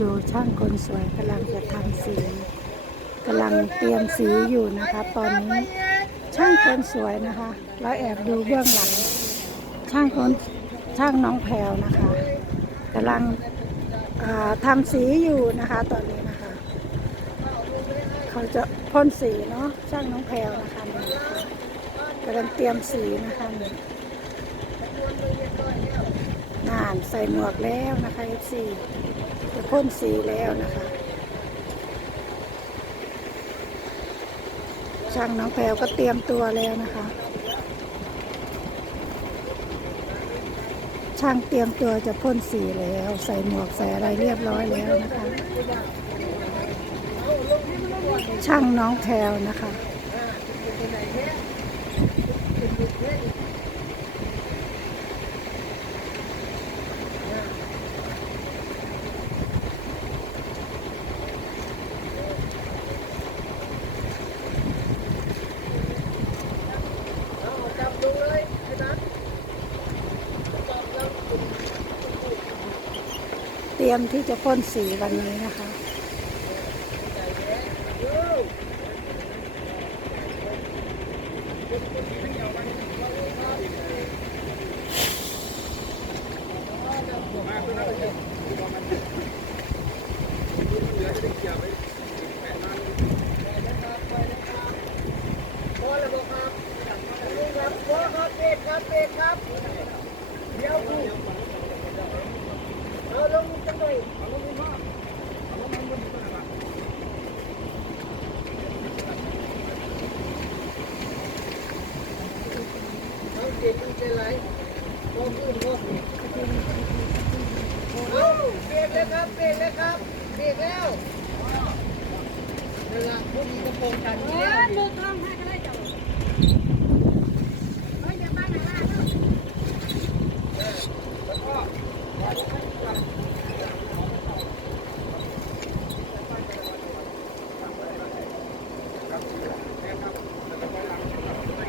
ดูช่างคนสวยกำลังจะทำสีกำลังเตรียมสีอยู่นะคะ ตอนนี้ช่างคนสวยนะคะ เราแอบดูเบื้องหลัง ช่างคนช่างน้องแพรวนะคะกำลังทำสีอยู่นะคะ ตอนนี้นะคะ เขาจะพ่นสีเนาะช่างน้องแพรวนะคะกำลังเตรียมสีนะคะน่านใส่หมวกแล้วนะคะเอฟซี จะพ่นสีแล้วนะคะ ช่างน้องแพรวก็เตรียมตัวแล้วนะคะ ช่างเตรียมตัวจะพ่นสีแล้ว ใส่หมวกใส่อะไรเรียบร้อยแล้วนะคะ ช่างน้องแพรวนะคะ รียมที่จะพ่นสีวันนี้นะคะ พอแล้วครับลุงครับพอครับเป็ดครับเป็ดครับ เดี๋ยวดูเอาลงจังเลยเอาลงมาเอาลงมาบนนี้มาเอาเจ็บมันจะไหลพอขึ้นพอขึ้นเอาเบรกเลยครับเบรกเลยครับเบรกแล้วนั่นละพวกนี้กระโปรงชันนี้แล้วมือกล้องให้ก็ได้จ้ะเฮ้ยอย่าบ้านไหนล่ะ แล้วก็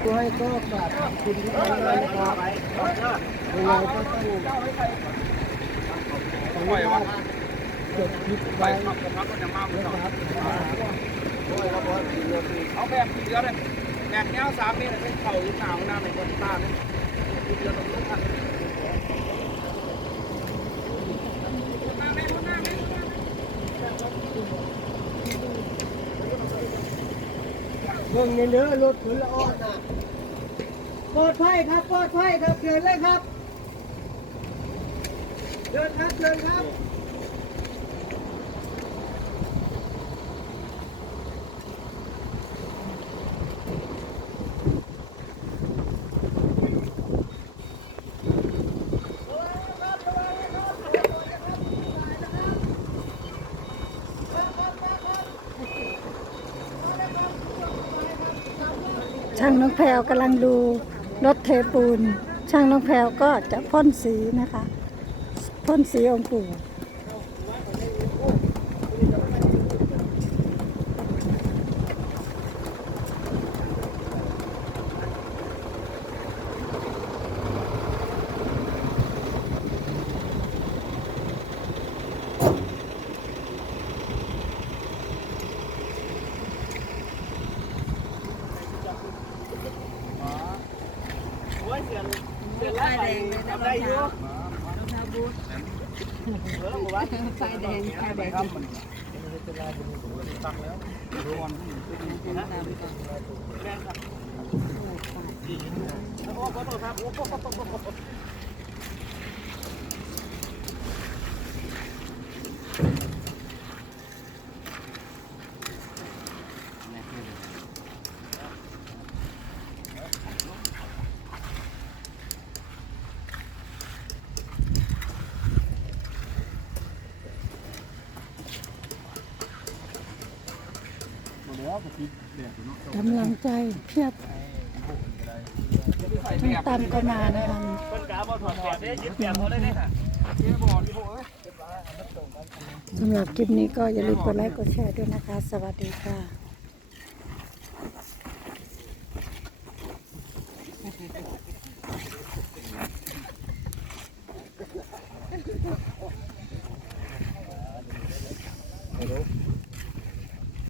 ก็ให้ก็กราบขอบคุณทุกท่านนะครับยังไงก็ต้องขออนุญาตจดคลิปไว้นะครับเอาแบบเยอะเลยแบบเนี้ยสามเมตรเป็นเข่าหรือหนาวหน้าในคนตาเนี่ยเยอะตรงนู้นครับ เบิ่งในเนื้อรถขนละอ่อนน่ะปลอดภัยครับปลอดภัยครับเชิญเลยครับ เดินครับเดินครับ ช่างน้องแพรวกำลังดูรถเทปูน ช่างน้องแพรวก็จะพ่นสีนะคะ พ่นสีองค์ปู่ เสียไล่แดงเลยทำได้อยู่เออบอกว่าไฟแดงไฟแดงครับมันตักแล้วร้อนนะแรงครับโอ้โหขอโทษครับโอ้โห กำลังใจเพียบต้องตามก็มานะคะเป็นกาบสำหรับคลิปนี้ก็อย่าลืมกดไลค์กดแชร์ด้วยนะคะ สวัสดีค่ะ